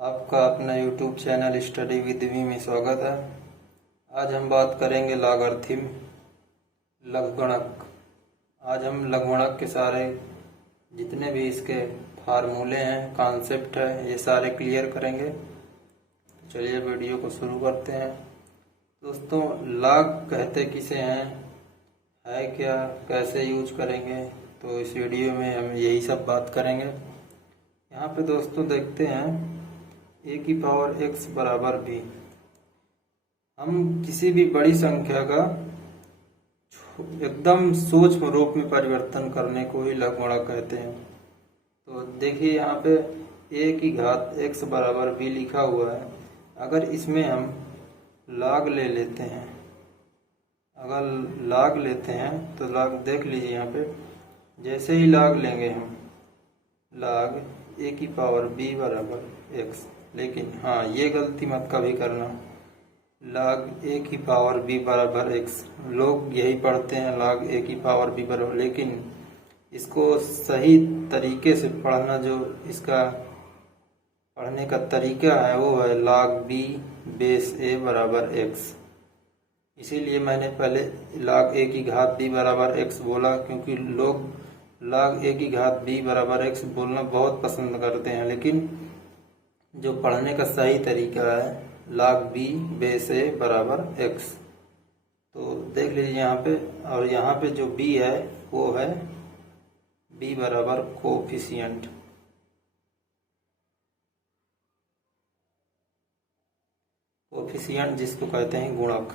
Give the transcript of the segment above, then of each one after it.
आपका अपना YouTube channel study with me में स्वागत है। आज हम बात करेंगे लॉगरिथम लघुगणक। आज हम लघुगणक के सारे जितने भी इसके फार्मूले हैं, कॉन्सेप्ट है, ये सारे क्लियर करेंगे। चलिए वीडियो को शुरू करते हैं। दोस्तों, लॉग कहते किसे हैं, है क्या, कैसे यूज करेंगे, तो इस वीडियो में हम यही सब बात करेंगे। यहाँ पे दोस्तों देखते हैं a की पावर x बराबर b। हम किसी भी बड़ी संख्या का एकदम सूक्ष्म रूप में परिवर्तन करने को ही लघुगणक कहते हैं। तो देखिए यहाँ पे a की घात x बराबर b लिखा हुआ है। अगर इसमें हम लॉग ले लेते हैं, अगर लॉग लेते हैं तो लॉग देख लीजिए यहाँ पे, जैसे ही लॉग लेंगे हम लॉग a की पावर b बराबर x, लेकिन हाँ ये गलती मत कभी करना, log a की पावर b बराबर x। लोग यही पढ़ते हैं log a की पावर b बराबर, लेकिन इसको सही तरीके से पढ़ना, जो इसका पढ़ने का तरीका है वो है log b बेस a बराबर x। इसीलिए मैंने पहले log a की घात b बराबर x बोला, क्योंकि लोग log a की घात b बराबर x बोलना बहुत पसंद करते हैं, लेकिन जो पढ़ने का सही तरीका है log b बेस a बराबर x। तो देख लीजिए यहाँ पे, और यहाँ पे जो b है वो है b बराबर कोफिशिएंट। कोफिशिएंट जिसको कहते हैं गुणक,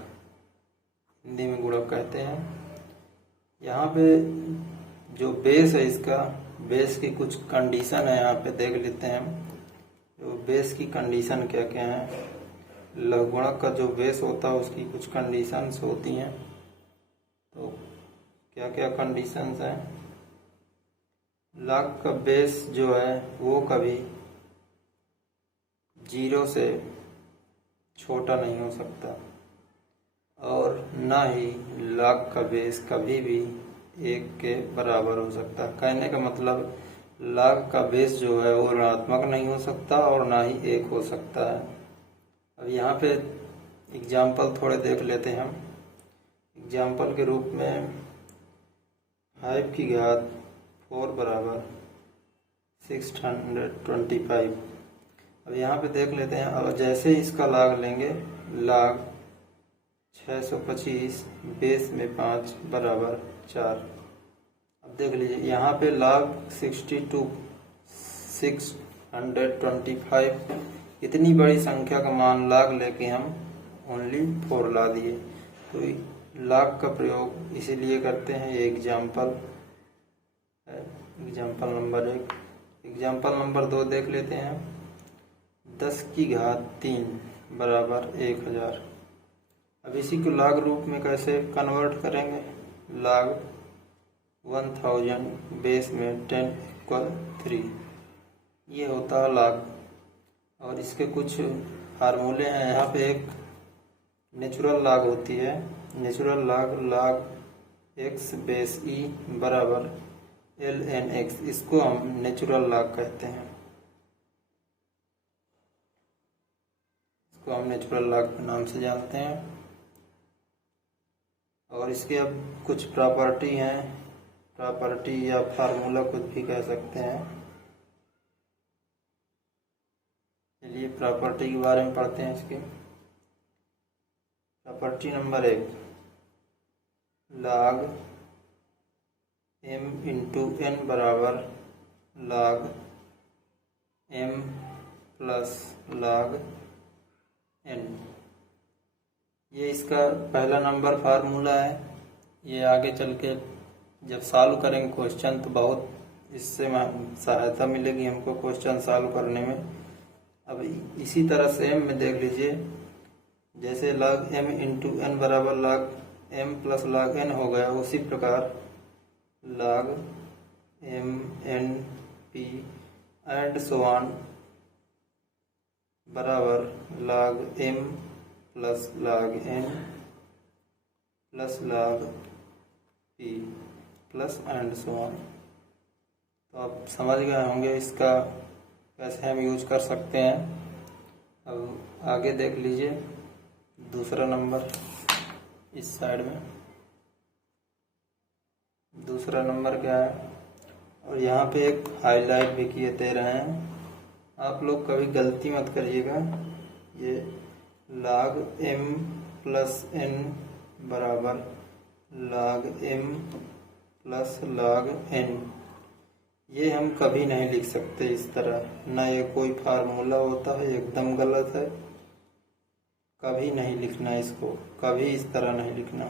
हिंदी में गुणक कहते हैं। यहाँ पे जो बेस है, इसका बेस की कुछ कंडीशन है, यहाँ पे देख लेते हैं हम। जो बेस की कंडीशन क्या क्या है, लघुगणक का जो बेस होता है उसकी कुछ कंडीशंस होती हैं। तो क्या क्या कंडीशंस हैं, लॉग का बेस जो है वो कभी 0 से छोटा नहीं हो सकता, और ना ही लॉग का बेस कभी भी 1 के बराबर हो सकता। कहने का मतलब log का बेस जो है वो ऋणात्मक नहीं हो सकता और ना ही 1 हो सकता है। अब यहाँ पे एग्जाम्पल थोड़े देख लेते हैं हम। एग्जाम्पल के रूप में 5 की घात 4 बराबर 625। अब यहाँ पे देख लेते हैं, और जैसे ही इसका log लेंगे, log 625 बेस में 5 बराबर 4। अब देख लीजिए यहाँ पे log 625 इतनी बड़ी संख्या का मान log लेके हम ओनली 4 ला दिए। तो log का प्रयोग इसीलिए करते हैं। ये एग्जाम्पल है, एग्जाम्पल नंबर 1। एग्जाम्पल नंबर 2 देख लेते हैं। 10 की घात 3 बराबर 1000। अब इसी को log रूप में कैसे कन्वर्ट करेंगे, log 1000 बेस में 10 इक्वल 3, ये होता है log। और इसके कुछ फार्मूले हैं। यहाँ पे एक नेचुरल log होती है, natural log x base e बराबर ln x, इसको हम नेचुरल log कहते हैं। इसको हम नेचुरल log के नाम से जानते हैं। और इसके अब कुछ प्रॉपर्टी हैं, प्रॉपर्टी या फार्मूला कुछ भी कह सकते हैं। चलिए प्रॉपर्टी के बारे में पढ़ते हैं। इसकी property number 1, log m into n बराबर log m plus log n। ये इसका पहला नंबर फार्मूला है। ये आगे चल के जब सॉल्व करेंगे क्वेश्चन तो बहुत इससे सहायता मिलेगी हमको क्वेश्चन सॉल्व करने में। अब इसी तरह सेम में देख लीजिए, जैसे log m इंटू n बराबर log m plus log n हो गया, उसी प्रकार log m n p and so on बराबर log m plus log n plus log p plus and so on. तो आप समझ गए होंगे इसका कैसे हम यूज कर सकते हैं। अब आगे देख लीजिए दूसरा नंबर इस साइड में। दूसरा नंबर क्या है, और यहाँ पे एक हाईलाइट भी किए दे रहे हैं। आप लोग कभी गलती मत करिएगा। ये log m प्लस n बराबर log m plus log n, ये हम कभी नहीं लिख सकते इस तरह, ना ये कोई फार्मूला होता है, एकदम गलत है। कभी नहीं लिखना इसको, कभी इस तरह नहीं लिखना।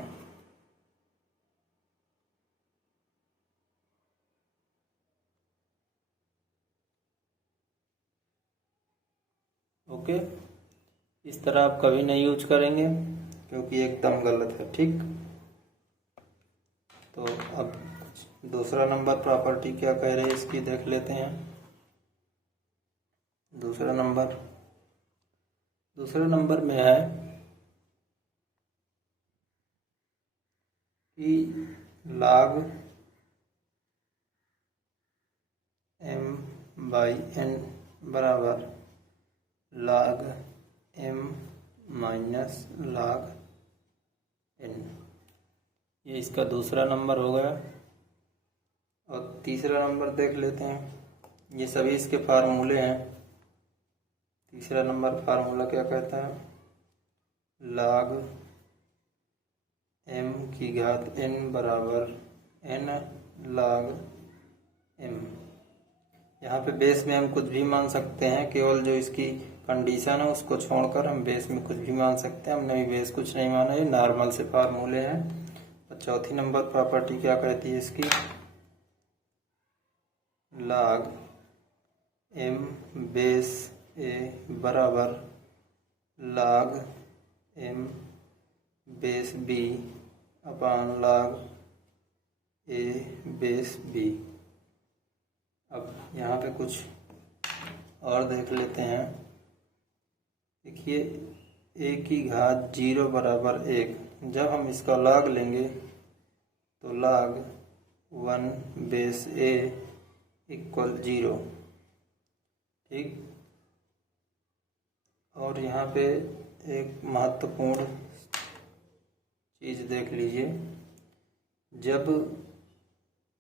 ओके, इस तरह आप कभी नहीं यूज करेंगे क्योंकि एकदम गलत है। ठीक, तो अब दूसरा नंबर प्रॉपर्टी क्या कह रहे हैं इसकी देख लेते हैं। दूसरा नंबर में है कि log m बाई n बराबर log m minus log n, ये इसका दूसरा नंबर हो गया। और तीसरा नंबर देख लेते हैं, ये सभी इसके फार्मूले हैं। तीसरा नंबर फार्मूला क्या कहता है, log m की घात n बराबर n log m। यहाँ पे बेस में हम कुछ भी मान सकते हैं, केवल जो इसकी कंडीशन है उसको छोड़कर हम बेस में कुछ भी मान सकते हैं। हमने भी बेस कुछ नहीं माना, ये नॉर्मल से फार्मूले हैं। और चौथी नंबर प्रॉपर्टी क्या कहती है इसकी, log m बेस a बराबर log m base b upon log a base b। अब यहाँ पे कुछ और देख लेते हैं। देखिए a की घात 0 बराबर 1, जब हम इसका log लेंगे तो log 1 बेस a इक्वल 0। ठीक, और यहाँ पे एक महत्वपूर्ण चीज़ देख लीजिए, जब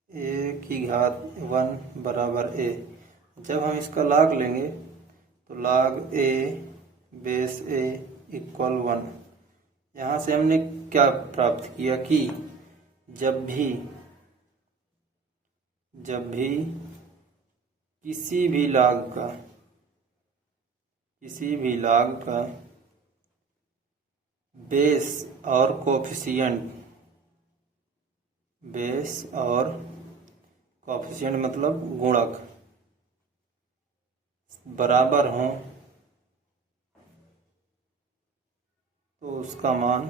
a की घात 1 बराबर a, जब हम इसका log लेंगे तो log a base a equal 1। यहाँ से हमने क्या प्राप्त किया कि जब भी किसी भी log का बेस और कोफिशिएंट मतलब गुणक बराबर हों तो उसका मान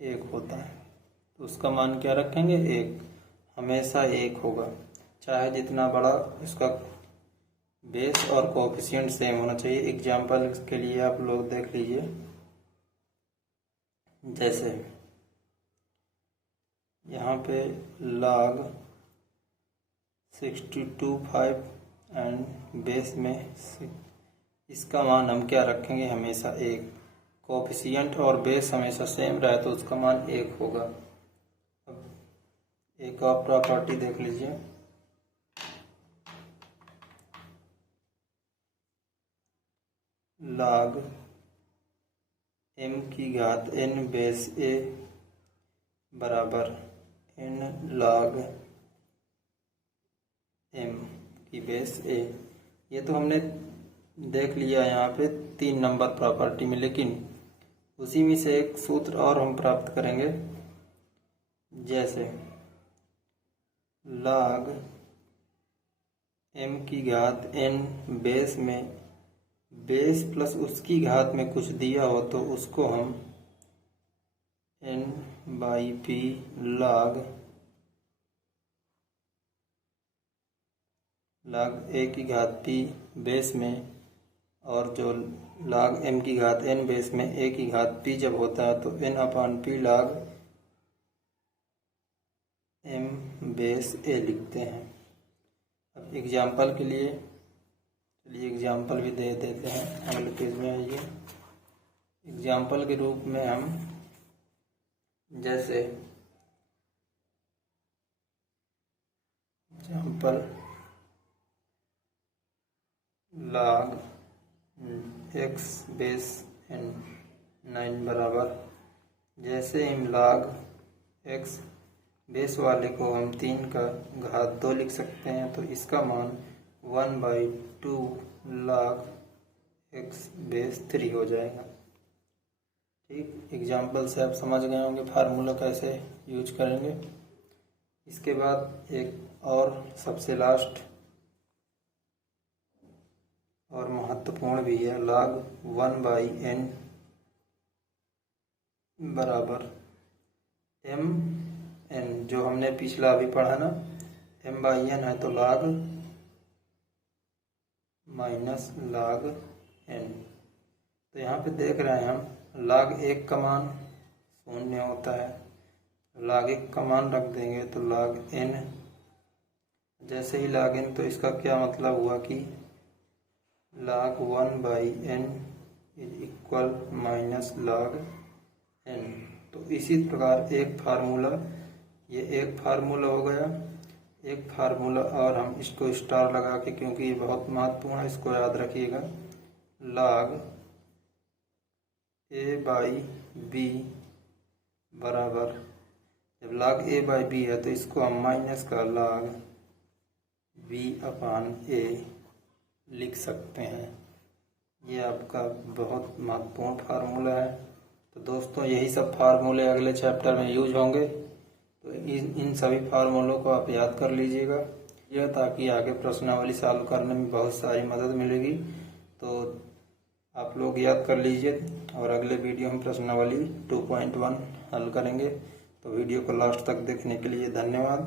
1 होता है। तो उसका मान क्या रखेंगे, 1, हमेशा 1 होगा, चाहे जितना बड़ा उसका बेस और कोफिशिएंट सेम होना चाहिए। एग्जाम्पल के लिए आप लोग देख लीजिए, जैसे यहाँ पे log 62.5 एंड बेस में इसका मान हम क्या रखेंगे, हमेशा 1। कोफिशिएंट और बेस हमेशा सेम रहे तो उसका मान 1 होगा। अब एक और प्रॉपर्टी देख लीजिए, log m की घात n बेस a बराबर n log m की बेस a। ये तो हमने देख लिया यहाँ पे 3 नंबर प्रॉपर्टी में, लेकिन उसी में से एक सूत्र और हम प्राप्त करेंगे। जैसे log m की घात n बेस में बेस प्लस उसकी घात में कुछ दिया हो तो उसको हम n by p log a की घात p बेस में, और जो log m की घात n बेस में a की घात p जब होता है तो n upon p log m base a लिखते हैं। अब एग्जाम्पल के लिए चलिए एग्जाम्पल भी दे देते हैं, अगले पेज में आइए। एग्जाम्पल के रूप में हम जैसे example log x base n 9 बराबर, जैसे हम log x बेस वाले को हम 3 का घात 2 लिख सकते हैं, तो इसका मान 1/2 log x बेस 3 हो जाएगा। ठीक, एग्जाम्पल से आप समझ गए होंगे फार्मूला कैसे यूज करेंगे। इसके बाद एक और सबसे लास्ट और महत्वपूर्ण भी है, log 1/n बराबर mn, जो हमने पिछला अभी पढ़ा ना, m/n है तो log माइनस log n। तो यहाँ पे देख रहे हैं हम log 1 का मान 0 होता है, log 1 का मान रख देंगे तो log n, जैसे ही log n तो इसका क्या मतलब हुआ कि log 1/n is equal minus log n। तो इसी प्रकार एक फार्मूला, ये एक फार्मूला हो गया। एक फार्मूला और हम इसको स्टार लगा के, क्योंकि ये बहुत महत्वपूर्ण है, इसको याद रखिएगा, log a/b बराबर, जब log a/b है तो इसको हम माइनस का log b/a लिख सकते हैं। ये आपका बहुत महत्वपूर्ण फार्मूला है। तो दोस्तों यही सब फार्मूले अगले चैप्टर में यूज होंगे, तो इन सभी फार्मूलों को आप याद कर लीजिएगा, यह ताकि आगे प्रश्नावली सॉल्व करने में बहुत सारी मदद मिलेगी। तो आप लोग याद कर लीजिए, और अगले वीडियो में प्रश्नावली 2.1 हल करेंगे। तो वीडियो को लास्ट तक देखने के लिए धन्यवाद।